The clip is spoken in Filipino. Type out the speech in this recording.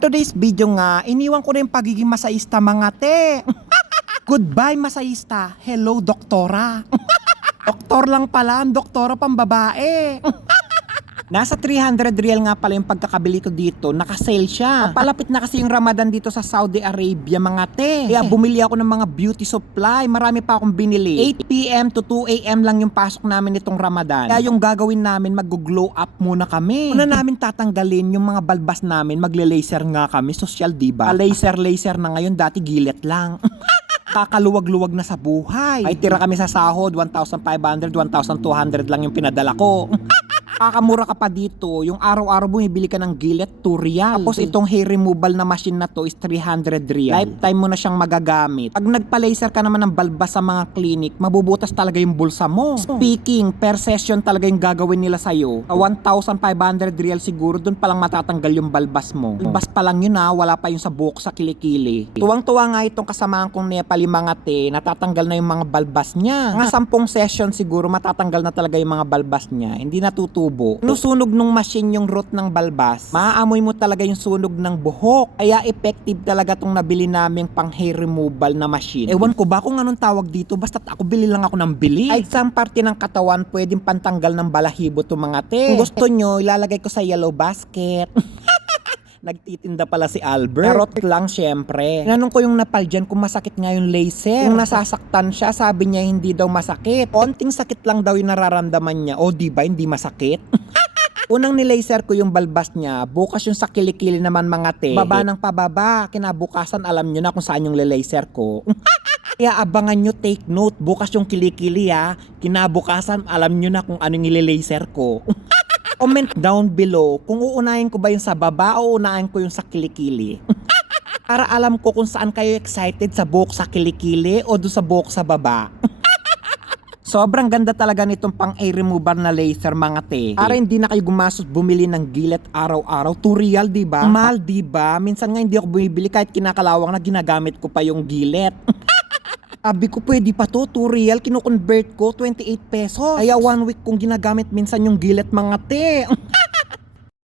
Today's video nga, iniwan ko na yung pagiging masayista mga te. Goodbye masayista. Hello doktora. Doktor lang pala, ang doktora pang babae. Nasa 300 real nga pala yung pagkakabili ko dito. Naka-sale siya. Palapit na kasi yung Ramadan dito sa Saudi Arabia mga te. Kaya bumili ako ng mga beauty supply. Marami pa akong binili. 8 PM to 2 AM lang yung pasok namin itong Ramadan. Kaya yung gagawin namin, mag-glow up muna kami. Una namin tatanggalin yung mga balbas namin. Magle-laser nga kami. Social diba? Laser na ngayon. Dati gilet lang. Kakaluwag-luwag na sa buhay. Ay tira kami sa sahod, 1,500, 1,200 lang yung pinadala ko. Kakamura ka pa dito, yung araw-araw bumibili ka ng gilet, 2 real. Tapos itong hair removal na machine na to is 300 real. Lifetime mo na siyang magagamit. Pag nagpa-laser ka naman ng balbas sa mga clinic, mabubutas talaga yung bulsa mo. Speaking, per session talaga yung gagawin nila sa'yo. 1,500 real siguro, dun palang matatanggal yung balbas mo. Balbas pa lang yun wala pa yung sa buhok sa kilikili. Tuwang-tuwa nga itong kasamahan kong Nepali mga te, natatanggal na yung mga balbas niya. Mga 10 session siguro, matatanggal na talaga yung mga balbas niya. Hindi natutubo. Nung sunog nung machine yung root ng balbas, maaamoy mo talaga yung sunog ng buhok. Kaya effective talaga tong nabili naming pang hair removal na machine. Ewan ko ba kung anong tawag dito, basta't ako bili lang ako ng bili. Ay isang parte ng katawan pwedeng pantanggal ng balahibo to mga te. Kung gusto nyo, ilalagay ko sa yellow basket. Nagtitinda pala si Albert. Charot lang syempre. Tinanong ko yung napal dyan kung masakit nga yung laser. Kung nasasaktan siya, sabi niya hindi daw masakit. Konting sakit lang daw yung nararamdaman niya. O diba hindi masakit? Unang nilaser ko yung balbas niya, bukas yung sa kilikili naman mga te. Baba ng pababa, kinabukasan alam nyo na kung saan yung lilaser ko. Kaya abangan nyo, take note, bukas yung kilikili kinabukasan alam nyo na kung anong nililaser ko. Comment down below kung uunahin ko ba yung sa baba o uunahin ko yung sa kilikili. Para alam ko kung saan kayo excited, sa buhok sa kilikili o doon sa buhok sa baba. Sobrang ganda talaga nitong pang air remover na laser mga te. Para hindi na kayo gumastos bumili ng gilet araw-araw. 2 real diba? Mahal diba? Minsan nga hindi ako bumibili kahit kinakalawang na ginagamit ko pa yung gilet. Sabi ko pwede pa to, 2 real, kino-convert ko 28 pesos. Kaya 1 week kong ginagamit minsan yung gilet mga te.